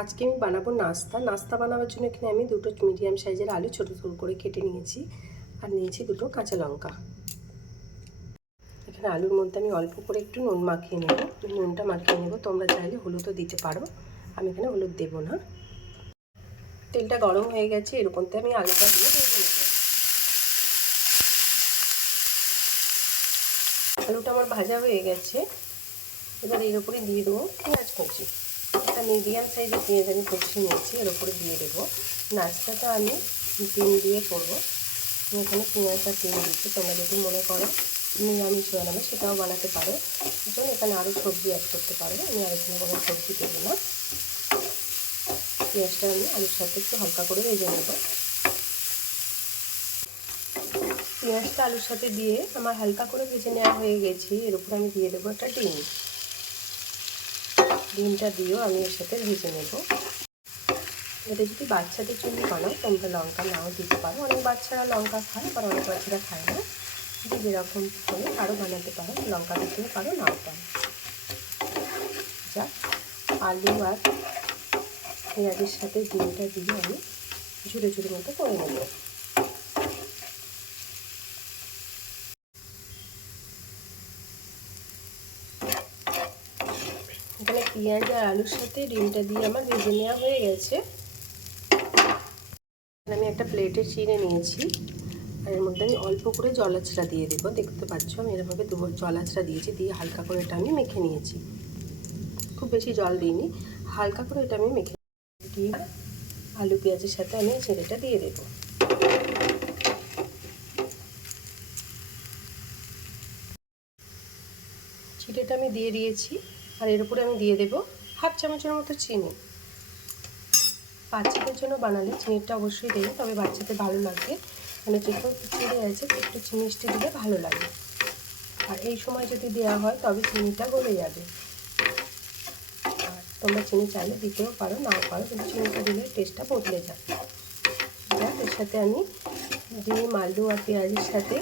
আজকে আমি বানাবো নাস্তা বানাবার জন্য এখানে আমি দুটো মিডিয়াম সাইজের আলু ছোটো ছোটো করে কেটে নিয়েছি আর নিয়েছি দুটো কাঁচা লঙ্কা। এখানে আলুর মধ্যে আমি অল্প করে একটু নুন মাখিয়ে নেব, নুনটা মাখিয়ে নেব। তোমরা চাইলে হলুদও দিতে পারো, আমি এখানে হলুদ দেবো না। তেলটা গরম হয়ে গেছে, এর উপরতে আমি আলুটা দিয়ে ভেজে নেব। আলুটা আমার ভাজা হয়ে গেছে, এবার এর উপরে দিয়ে দেবো পেঁয়াজ কুচি। একটা মিডিয়াম সাইজের পেঁয়াজ আমি কুচি নিয়েছি, এর উপরে দিয়ে দেবো। নাস্তাটা আমি ডিম দিয়ে করবো, আমি এখানে পেঁয়াজ আর ডিম দিচ্ছি। তোমরা যদি মনে করো নিরামিষ বানাবে সেটাও বানাতে পারো, জন্য এখানে আরও সবজি অ্যাড করতে পারো। আমি আর এখানে কোনো সবজি দেবো না। পেঁয়াজটা আমি আলুর সাথে একটু হালকা করে ভেজে নেব। পেঁয়াজটা আলুর সাথে দিয়ে আমার হালকা করে ভেজে নেওয়া হয়ে গেছে। এর উপর আমি দিয়ে দেবো একটা ডিমটা দিয়েও আমি এর সাথে ভেজে নেব। এটা যদি বাচ্চাদের জন্য বানাও তোমরা লঙ্কা নাও দিতে পারো, অনেক বাচ্চারা লঙ্কা খায়, আবার অনেক বাচ্চারা খায় না। যে যেরকম হলে আরও বানাতে পারো, লঙ্কা দিতেও পারো, নাও পারো। যা আলু আর পেঁয়াজের সাথে ডিমটা দিয়ে আমি ঝুড়ে ঝুড়ে মতো করে নেব। এখানে পেঁয়াজ আর আলুর সাথে ডিমটা দিয়ে আমার ভেজে নেওয়া হয়ে গেছে। আমি একটা প্লেটে চিড়ে নিয়েছি আর এর মধ্যে আমি অল্প করে জল আঁচড়া দিয়ে দেবো। দেখতে পাচ্ছ আমি এরভাবে জল আঁচড়া দিয়েছি, দিয়ে হালকা করে এটা আমি মেখে নিয়েছি। খুব বেশি জল দিইনি, হালকা করে এটা আমি মেখে দিয়ে আলু পেঁয়াজের সাথে আমি চিড়েটা দিয়ে দেবো। চিড়েটা আমি দিয়ে দিয়েছি আর এর উপরে আমি দিয়ে দেবো হাফ চামচের মতো চিনি। বাচ্চাদের জন্য বানালে চিনিটা অবশ্যই দেবে, তবে বাচ্চাদের ভালো লাগবে, মানে যেহেতু চিড়ে আছে একটু মিষ্টি দিলে ভালো লাগে। আর এই সময় যদি দেওয়া হয় তবে চিনিটা গলে যাবে। আর তোমরা চিনি চাইলে দিতেও পারো, নাও পারো, কিন্তু চিনিটা দিলে টেস্টটা বদলে যায়। এর সাথে আমি ডিম আলু আর পেঁয়াজের সাথে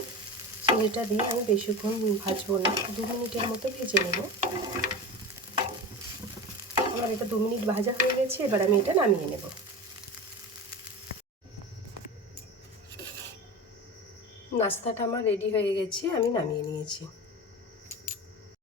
চিনিটা দিয়ে আমি বেশিক্ষণ ভাজবো না, 2 মিনিটের মতো ভেজে নেব। আমার এটা 2 মিনিট ভাজা হয়ে গেছে, এবার আমি এটা নামিয়ে নেব। নাস্তাটা আমার রেডি হয়ে গেছে, আমি নামিয়ে নিয়েছি।